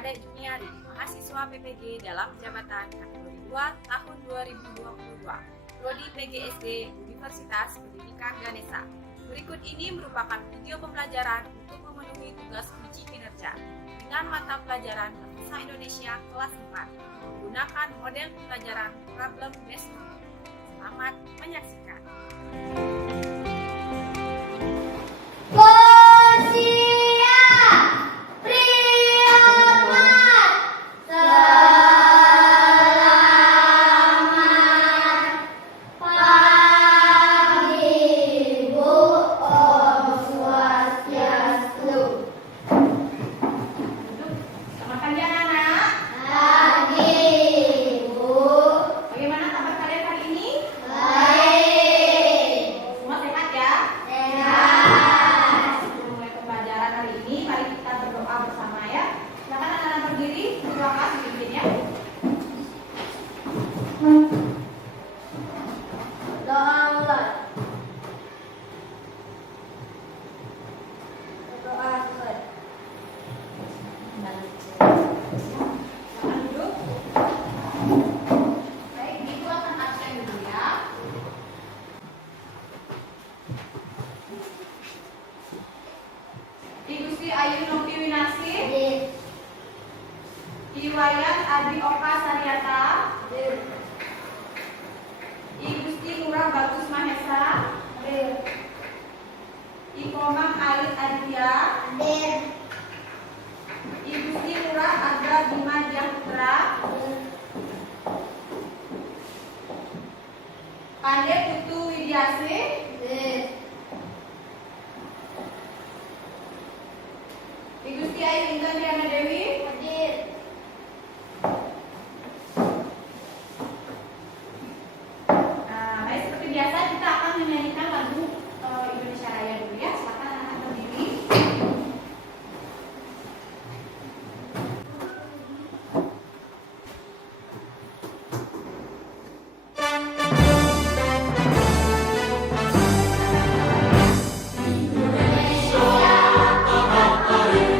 Ade Juniari, mahasiswa PPG dalam jabatan kategori 2 tahun 2022, Prodi PGSD Universitas Pendidikan Ganesha. Berikut ini merupakan video pembelajaran untuk memenuhi tugas uji kinerja dengan mata pelajaran Bahasa Indonesia kelas 4 menggunakan model pembelajaran Problem Based Learning. Selamat menyaksikan. Igusti Ayu Nungki Winarsi, Iwayan Adi Oka Sariata, Igusti Ngurah Bagus Mahesa, Ikomang Alit Aditya, Igusti Ngurah Agra Bima Diaputra, Pande Putu Widiasi, Igusti Ayu Intan Diana Dewi, baik, seperti biasa kita akan menyanyikan lagu Indonesia Raya dulu ya. Silakan anak-anak berdiri. Indonesia tanah air,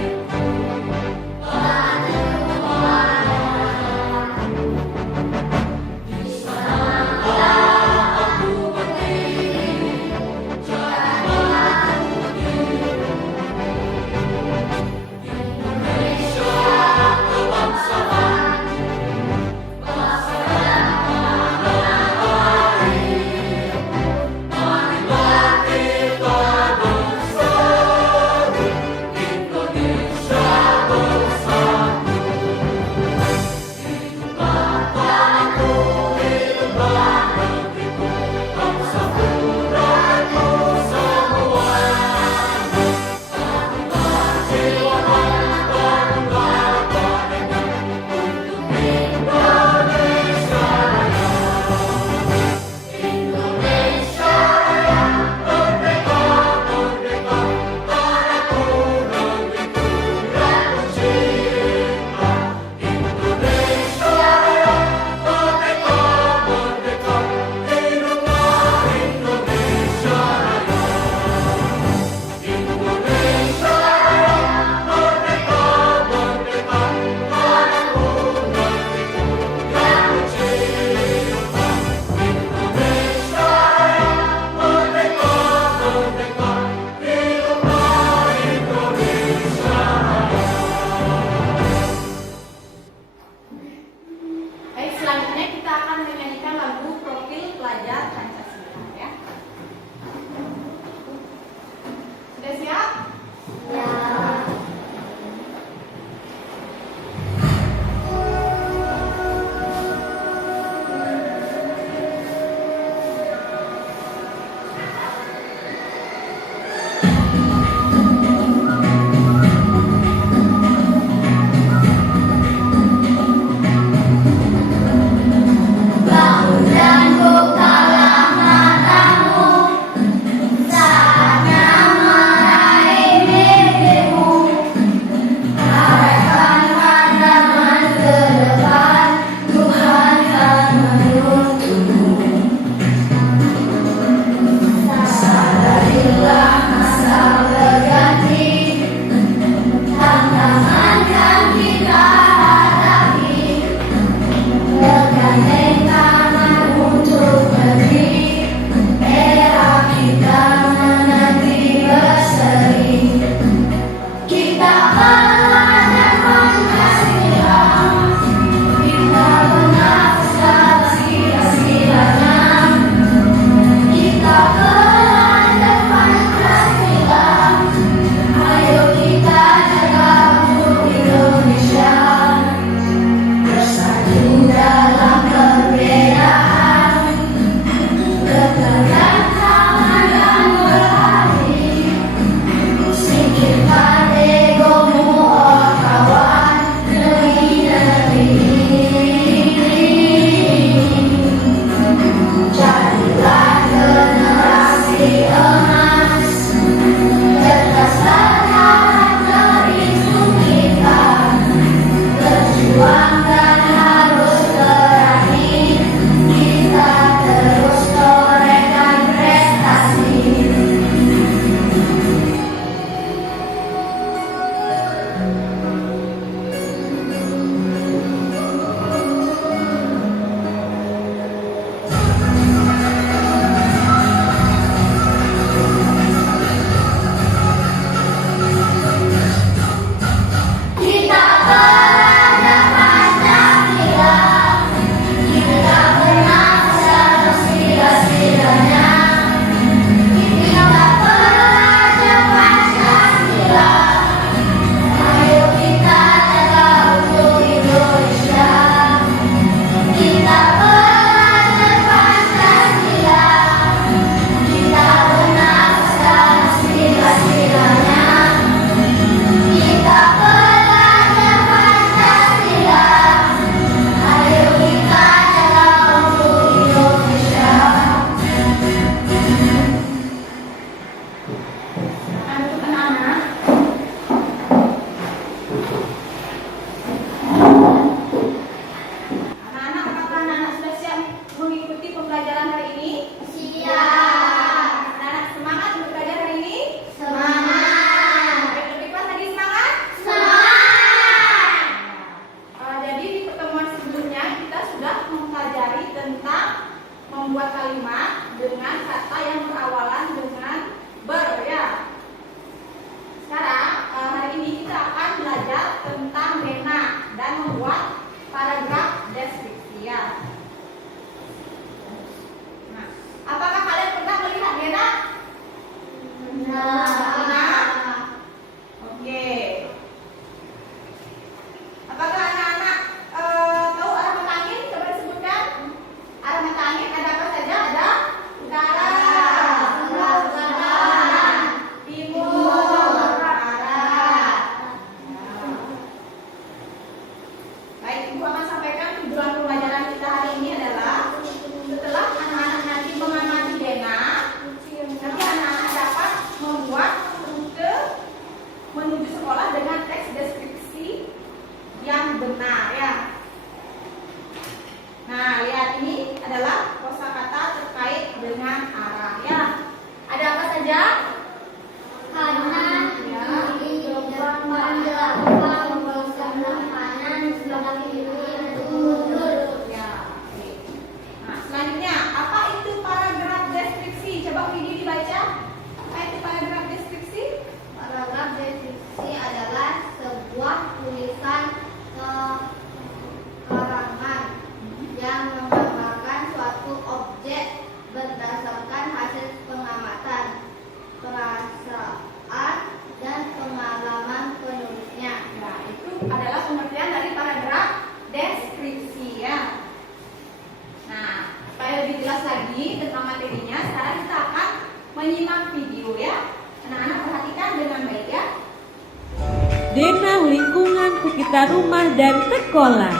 denah lingkungan sekitar rumah dan sekolah.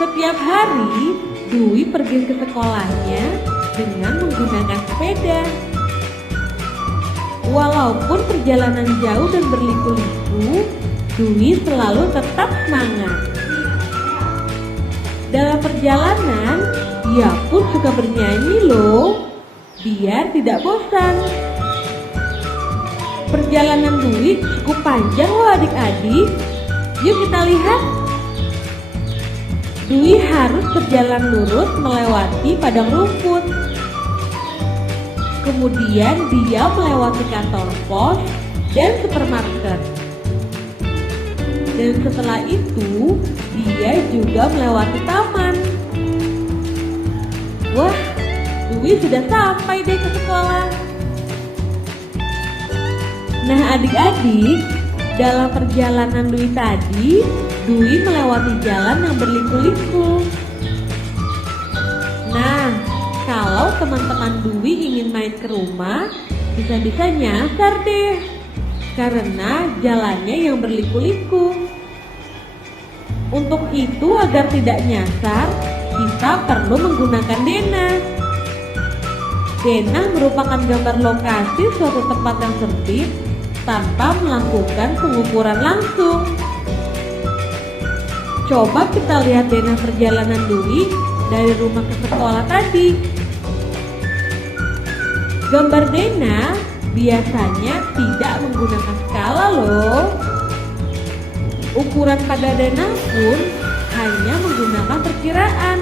Setiap hari, Dwi pergi ke sekolahnya dengan menggunakan sepeda. Walaupun perjalanan jauh dan berliku-liku, Dwi selalu tetap semangat. Dalam perjalanan, dia pun suka bernyanyi loh, biar tidak bosan. Perjalanan Dwi cukup panjang loh adik-adik. Yuk kita lihat. Dwi harus berjalan lurus melewati padang rumput. Kemudian dia melewati kantor pos dan supermarket. Dan setelah itu, dia juga melewati taman. Wah, Dwi sudah sampai deh ke sekolah. Nah adik-adik, dalam perjalanan Dwi tadi, Dwi melewati jalan yang berliku-liku. Nah, kalau teman-teman Dwi ingin main ke rumah, bisa-bisa nyasar deh, karena jalannya yang berliku-liku. Untuk itu, agar tidak nyasar, kita perlu menggunakan denah. Denah merupakan gambar lokasi suatu tempat yang sempit tanpa melakukan pengukuran langsung. Coba kita lihat denah perjalanan Dwi dari rumah ke sekolah tadi. Gambar denah biasanya tidak menggunakan skala loh. Ukuran pada denah pun hanya menggunakan perkiraan.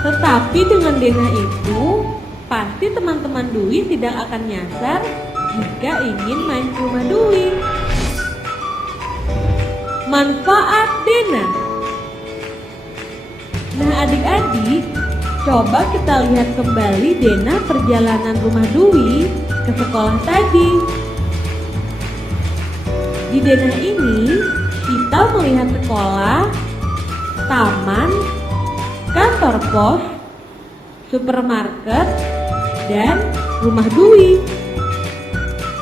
Tetapi dengan denah itu, pasti teman-teman Dwi tidak akan nyasar jika ingin main ke rumah Dwi. Manfaat denah. Nah adik-adik, coba kita lihat kembali denah perjalanan rumah Dwi ke sekolah tadi. Di denah ini, kita melihat sekolah, taman, kantor pos, supermarket, dan rumah Dwi.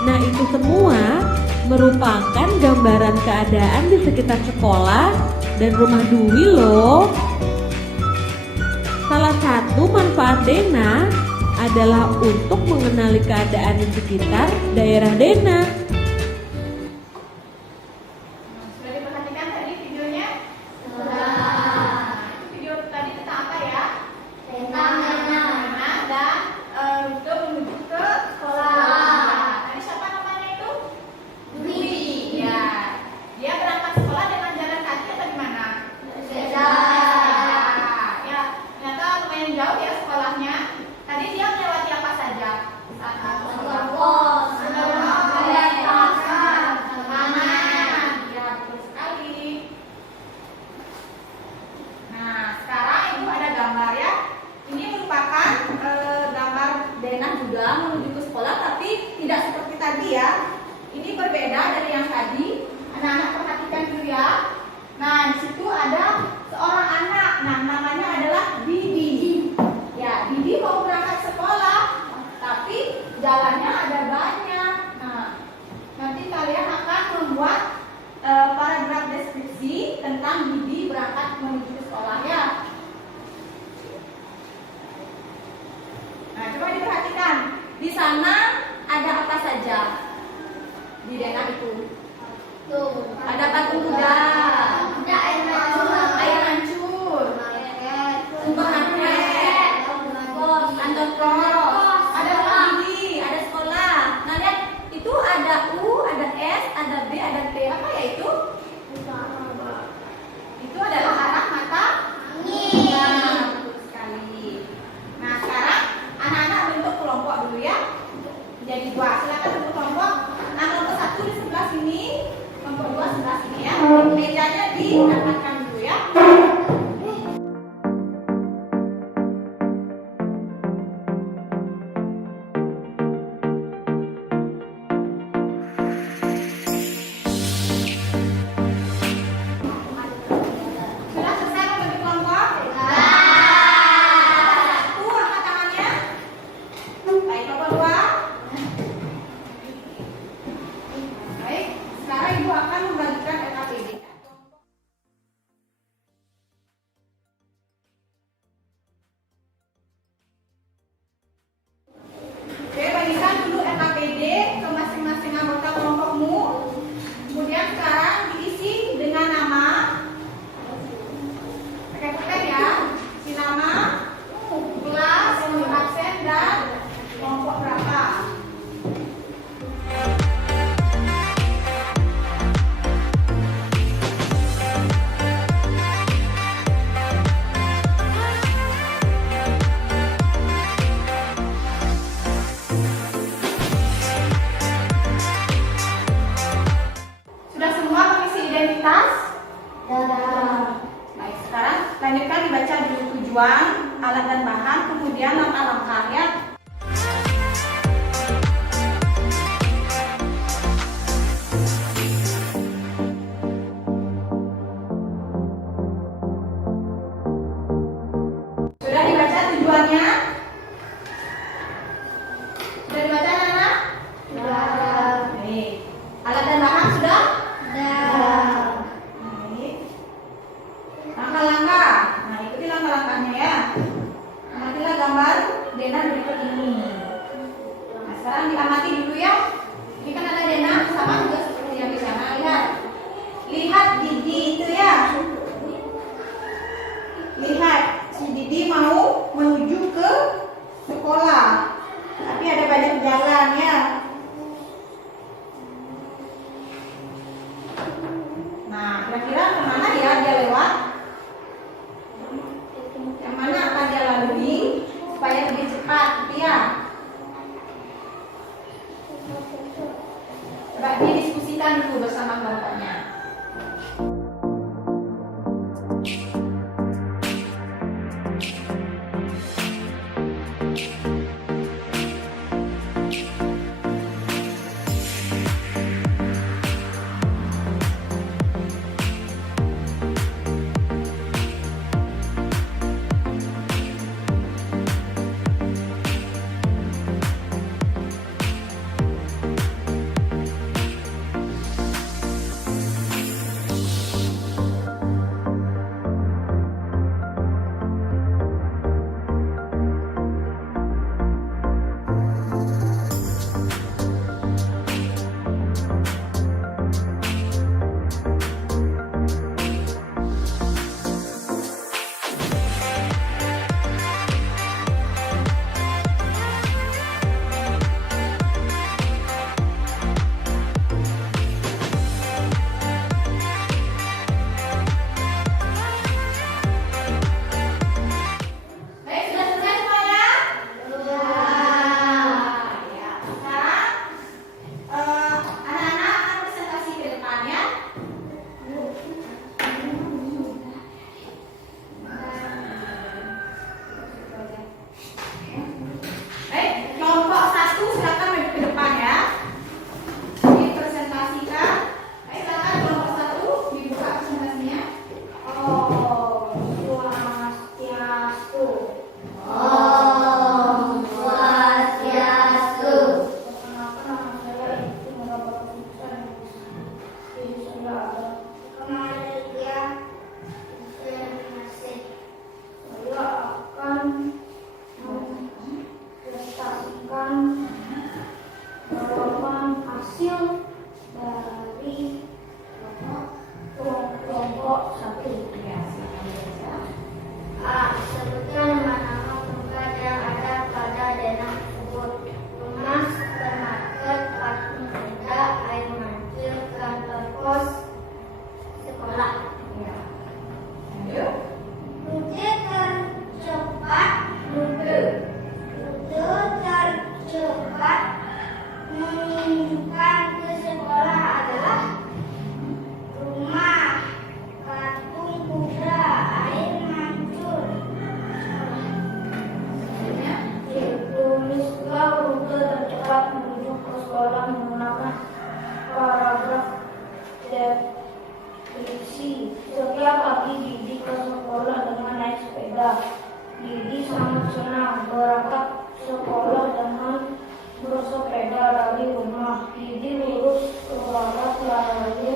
Nah itu semua merupakan gambaran keadaan di sekitar sekolah dan rumah Dwi loh. Salah satu manfaat denah adalah untuk mengenali keadaan di sekitar daerah denah. Sudah diperhatikan tadi videonya? Sudah. Video tadi tentang apa ya? Tentang denah dan rute menuju ke sekolah. Tadi siapa namanya itu? Dwi. Ya. Dia berangkat sekolah dengan jalan kaki atau gimana? Sepeda. Ya, ternyata lumayan jauh ya sekolahnya. Tadi dia melewati apa saja? Kantor pos. Menuju ke sekolah, tapi tidak seperti tadi ya. Ini berbeda dari yang tadi. Anak-anak perhatikan dulu ya. Nah, di situ ada seorang anak. Nah, namanya adalah Didi. Ya, Didi mau berangkat sekolah, tapi jalannya ada banyak. Nah, nanti kalian akan membuat paragraf deskripsi tentang Didi berangkat menuju ke sekolah ya. Nah, coba diperhatikan. Di sana ada apa saja di denah itu? Tuh, ada patung kuda, ada air hancur, sumber anggrek, kantor pos, ada Didi, ada sekolah. Nah lihat, itu ada U, ada S, ada B, ada P. Apa ya itu? Itu adalah arah mata angin. Nah, betul sekali. Nah sekarang anak-anak bentuk kelompok dulu ya. Jadi dua, silakan bentuk kelompok. Nah kelompok satu di sebelah sini, kelompok dua sebelah sini ya. Mejanya dirapatkan dulu ya. Sudah selesai membentuk kelompok? Satu, angkat tangannya. Baik, kelompok dua. lanjutkan dibaca dulu tujuan, alat dan bahan, kemudian langkah-langkah ya. Sudah dibaca tujuannya? Sudah dibaca anak-anak? Sudah. Baik. Alat dan bahan sudah? Sudah. Baik. Langkah-langkah. Nah, ikuti langkah-langkahnya ya. Amatilah gambar Dena berikut ini. Nah, sekarang diamati dulu ya. Ini kan ada Dena sama juga seperti yang di sana. Lihat. Lihat Didi itu ya. Lihat, si Didi mau menuju ke sekolah. Tapi ada banyak jalan ya. Nah, kira-kira kemana ya dia lewat? Yang mana akan dia lalui supaya lebih cepat gitu ya? Coba didiskusikan dulu bersama bapaknya. Setiap pagi Didi ke sekolah dengan naik sepeda. Didi sangat senang berangkat sekolah dengan bersepeda dari rumah. Didi lurus ke barat lalu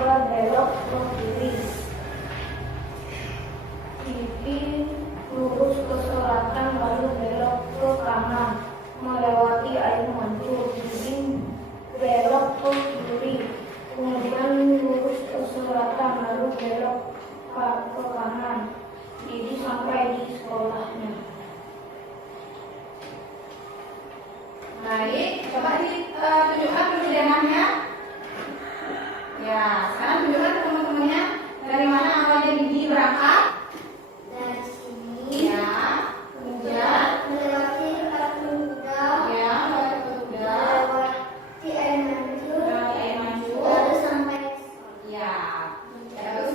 belok ke kiri. Didi lurus ke selatan lalu belok ke kanan melewati air mancur. Didi belok ke kiri, kemudian lurus ke selatan lalu belok ke kanan. Didi sampai di sekolahnya. Baik, coba ditunjukkan perjalanannya. Ya, sekarang tunjukkan ke teman-temannya dari mana awalnya Didi berangkat. Dari sini, Ya, kemudian melewati patung kuda, ya lewat kuda, melewati air mancur, lewat air mancur. lalu sampai Ya, terus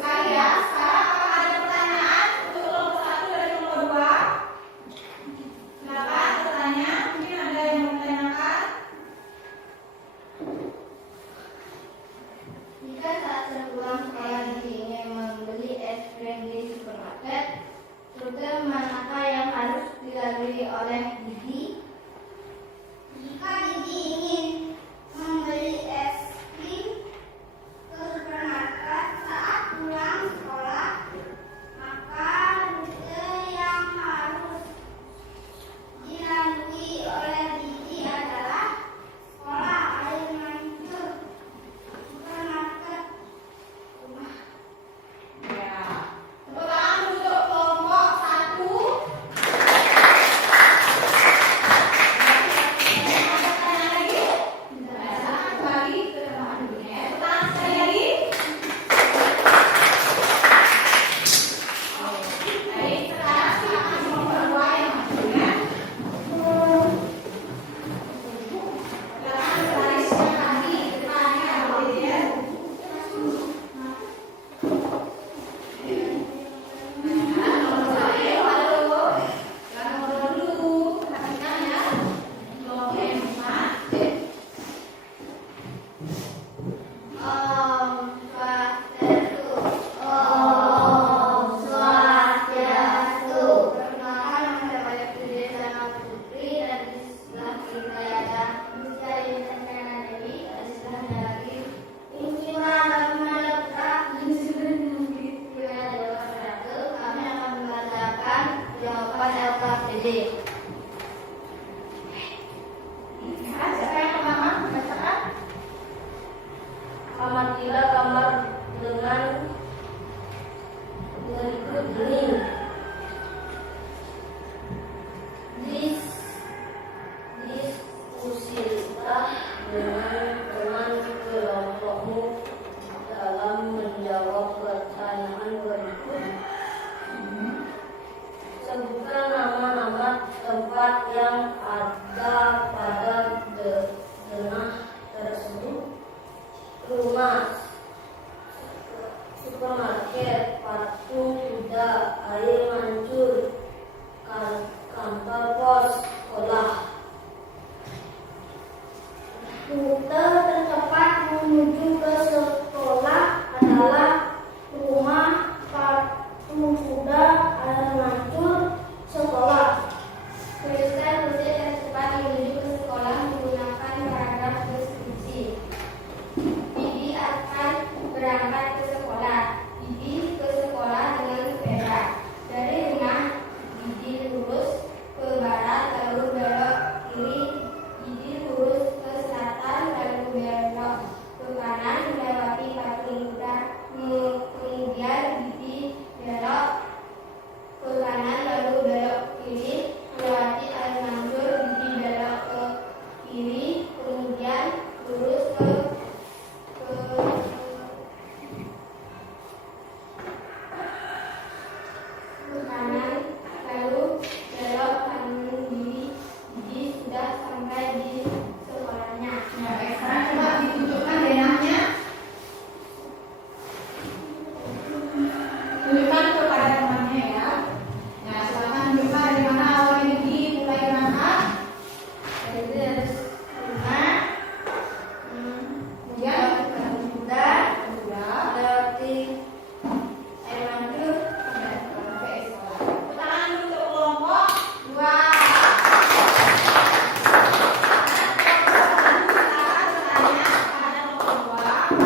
Ada pada denah tersebut rumah, supermarket, patung kuda, air mancur, kantor pos, sekolah. Rute tercepat menuju ke sekolah adalah rumah, patung kuda, air mancur, sekolah. Tuliskan rute tercepat menuju ke sekolah menggunakan paragraf deskripsi. Bibi akan berangkat ke sekolah. Bibi ke sekolah dengan sepeda. Dari rumah Bibi lurus ke barat lalu belok kiri. Bibi lurus ke selatan lalu belok ke kanan melewati patung kuda. Kemudian Bibi belok ke kanan lalu belok kiri melewati air mancur. Bibi belok ke kiri kemudian lurus ke kanan lalu belok kanan kiri. Bibi sudah sampai di sekolahnya. Nah, baik, sekarang coba ditunjukkan denahnya. Tunjukkan kepada temannya ya. Nah, silakan tunjukkan dari mana awalnya Bibi mulai berangkat. Dari rumah Kemudian patung kuda melewati air mancur. sampai sekolah. Tepuk tangan dulu untuk kelompok 2.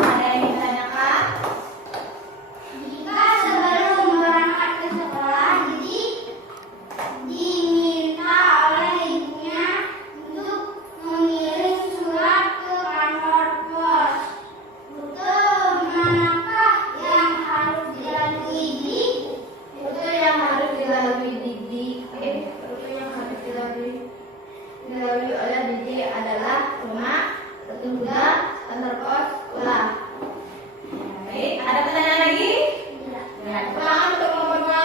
Ada yang ditanyakan? Jika sebelum berangkat ke sekolah, Didi diminta oleh ibunya untuk mengirim surat ke kantor pos. Rute manakah yang harus dilalui Didi? Rute yang harus dilalui Didi, rute yang harus dilalui oleh Didi adalah rumah, patung kuda, kantor pos, sekolah. Baik, ada pertanyaan lagi? Ya, tepuk tangan untuk kelompok 2.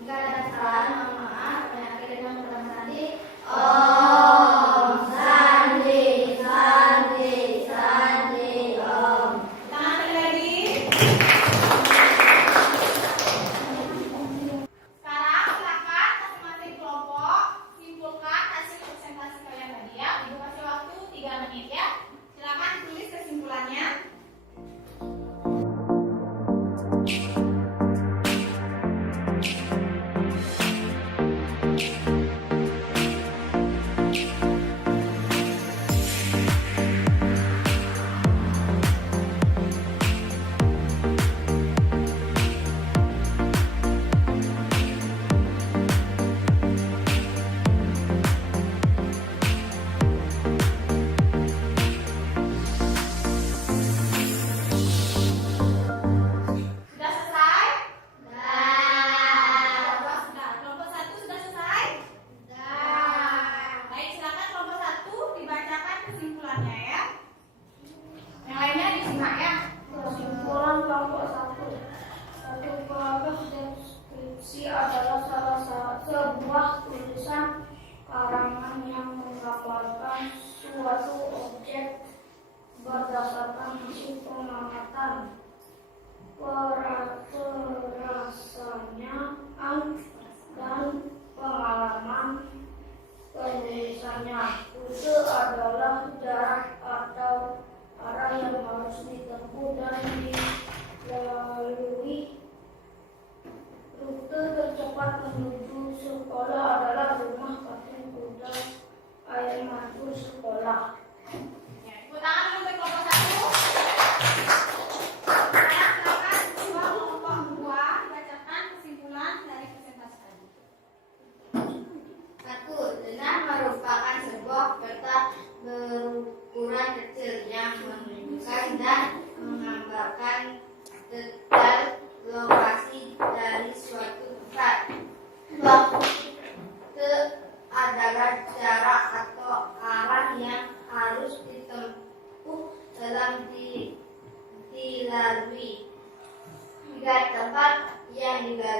Jika ada kesalahan, mohon maaf. Penyakit yang pertama tadi. Om Sandi, Sandi, Sandi, Om. Tangan sekali lagi. Sekarang silakan masing-masing kelompok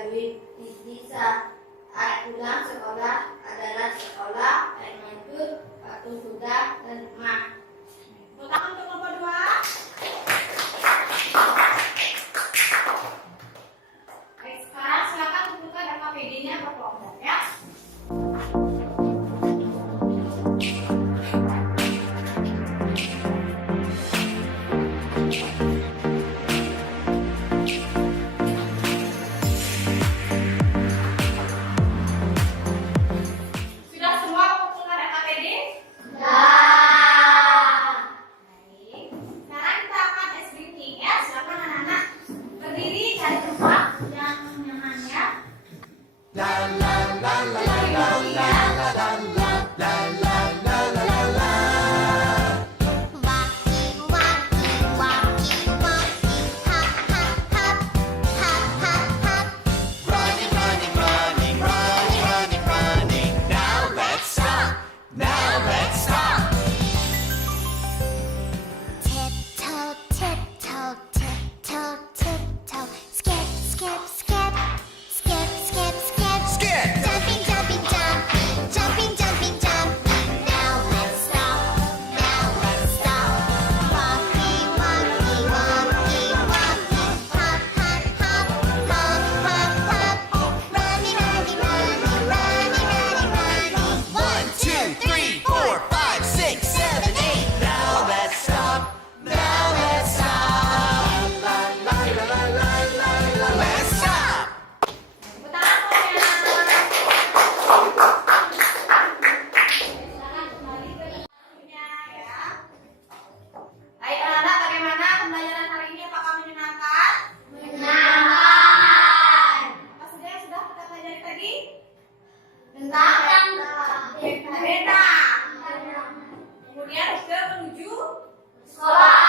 dilalui bisa. Pulang sekolah adalah sekolah, air mancur, patung kuda, dan emak. Tangan untuk kelompok 2. Baik, sekarang silakan kumpulkan RKPD-nya per kelompok ya. Sudah semua mengumpulkan RKPD? Baik. Sekarang kita akan ice breathing ya. Silakan anak-anak berdiri cari tempat yang nyaman ya. Tiptoe, tiptoe, tiptoe, tiptoe. Skip, skip, skip. Skip, skip, skip. Skip. Jumping, jumping, jumping. Jumping, jumping, jumping. Now let's stop. Now let's stop. Walking, walking, walking, walking. Hop, hop, hop. Hop, hop, hop. Running, running, running, running, running, running. 1, 2, 3, 4, 5, 6, 7, 8. Now let's stop. Now let's stop. Let's stop. Tepuk tangan semuanya. Silakan kembali ke tempatnya ya. Baik anak-anak, bagaimana pembelajaran hari ini? Apakah menyenangkan? Menyenangkan. Apa saja yang sudah kita pelajari tadi? Tentang Benda. Kemudian ke menuju sekolah.